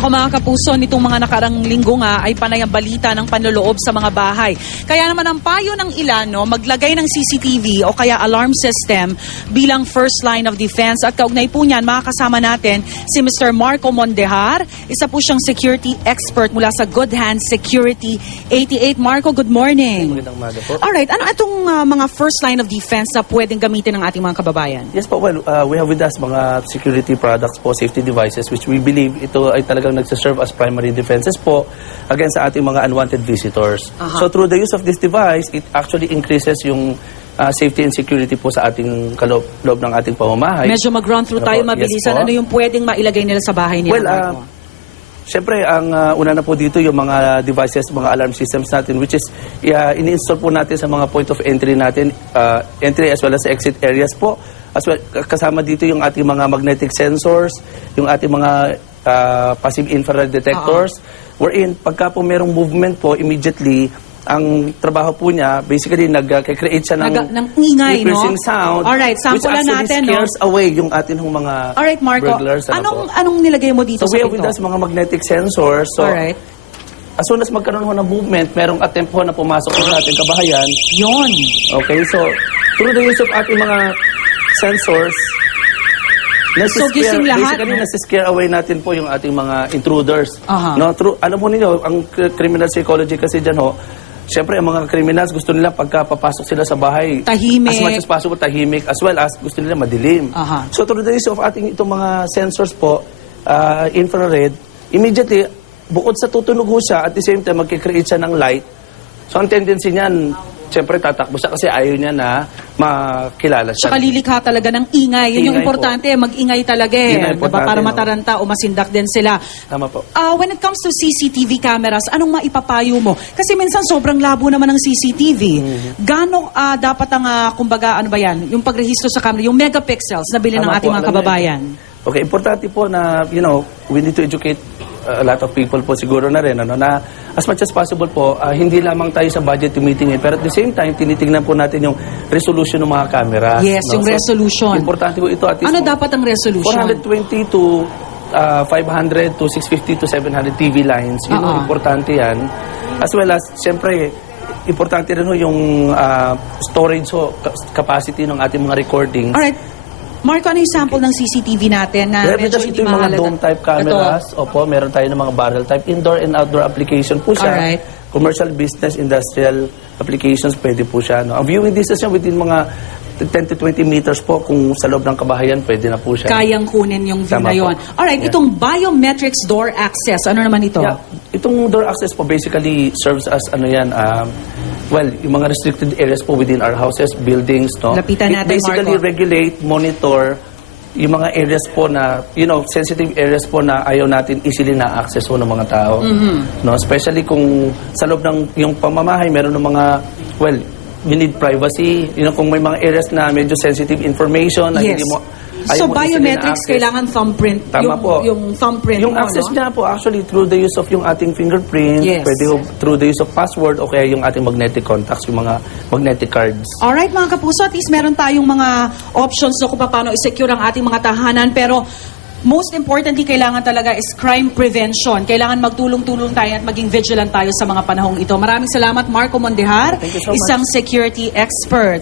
Ako mga kapuso, nitong mga nakarang linggo nga ay panay ang balita ng panloloob sa mga bahay. Kaya naman ang payo ng ilan, maglagay ng CCTV o kaya alarm system bilang first line of defense. At kaugnay po niyan, makakasama natin si Mr. Marco Mondejar. Isa po siyang security expert mula sa Good Hands Security 88. Marco, good morning. Magandang umaga po. Alright, ano itong mga first line of defense na pwedeng gamitin ng ating mga kababayan? Yes po, well, we have with us mga security products po, safety devices, which we believe ito ay talagang nagsaserve as primary defenses po against sa ating mga unwanted visitors. So through the use of this device, it actually increases yung safety and security po sa ating loob ng ating pamamahay. Medyo mag-run through tayo mabilisan. Yes, ano yung pwedeng mailagay nila sa bahay nila? Well, siyempre, ang una na po dito yung mga devices, mga alarm systems natin, which is ini-install po natin sa mga point of entry natin, entry as well as exit areas po. As well, kasama dito yung ating mga magnetic sensors, yung ating mga passive infrared detectors, wherein pagka po merong movement po, immediately, ang trabaho po niya, basically, nag-create siya ng ingay, piercing sound, alright, which actually scares away yung ating mga alright, Marco, burglars. anong nilagay mo dito so sa we have with us mga magnetic sensors. So, alright. As soon as magkaroon ho ng movement, merong attempt ho na pumasok sa ating kabahayan. Yon. Okay, so through the use of ating mga sensors, so gising lahat, basically, nasi-scare away natin po yung ating mga intruders. No, alam mo ninyo, ang criminal psychology kasi dyan ho, siyempre, ang mga criminals, gusto nila pagka papasok sila sa bahay, tahimik. As much as possible, tahimik, as well as gusto nila madilim. So, through the use of ating itong mga sensors po, infrared, immediately, bukod sa tutunog ho siya, at the same time, magkikreate siya ng light. So, ang tendency niyan, siyempre, tatakbo siya kasi ayaw niya na makilala siya. Saka lilikha talaga ng ingay. Yun yung importante, mag-ingay talaga diba? Para mataranta o masindak din sila. Tama po. When it comes to CCTV cameras, anong maipapayo mo? Kasi minsan sobrang labo naman ng CCTV. Gano'ng dapat ang, kumbaga, ano ba yan? Yung pagrehistro sa camera, yung megapixels na bilhin ng ating mga kababayan. Okay, importante po na, we need to educate a lot of people po siguro na rin, na as much as possible po, hindi lamang tayo sa budget meeting, pero at the same time, tinitingnan po natin yung resolution ng mga camera. Yes, yung resolution. Importante po ito. At least ano dapat ang resolution? 420 to 500 to 650 to 700 TV lines. Yun yung importante yan. As well as, siyempre, importante rin yung storage capacity ng ating mga recordings. Alright. Marco, ano yung sample ng CCTV natin na medyo hindi mga dome-type cameras. Opo, meron tayo ng mga barrel-type. Indoor and outdoor application po siya. Alright. Commercial, business, industrial applications, pwede po siya. Ang viewing distance niya within mga 10 to 20 meters po. Kung sa loob ng kabahayan, pwede na po siya. Kayang kunin yung view na yun. Alright, itong biometrics door access, ano naman ito? Yeah. Itong door access po basically serves as well, yung mga restricted areas po within our houses, buildings, no? Lapitan natin, basically Marco. regulate, monitor yung mga areas po na, sensitive areas po na ayaw natin easily na-access ng mga tao. No? Especially kung sa loob ng yung pamamahay, meron ng mga, well, you need privacy. Kung may mga areas na medyo sensitive information na hindi mo so, biometrics, kailangan thumbprint. Tama po. Yung thumbprint yung access niya po, actually, through the use of yung ating fingerprint, pwede through the use of password, o kaya yung ating magnetic contacts, yung mga magnetic cards. Alright, mga kapuso, at least meron tayong mga options kung paano i-secure ang ating mga tahanan. Pero, most importantly, kailangan talaga is crime prevention. Kailangan magtulong-tulong tayo at maging vigilant tayo sa mga panahong ito. Maraming salamat, Marco Mondejar, Thank you so much. Isang security expert.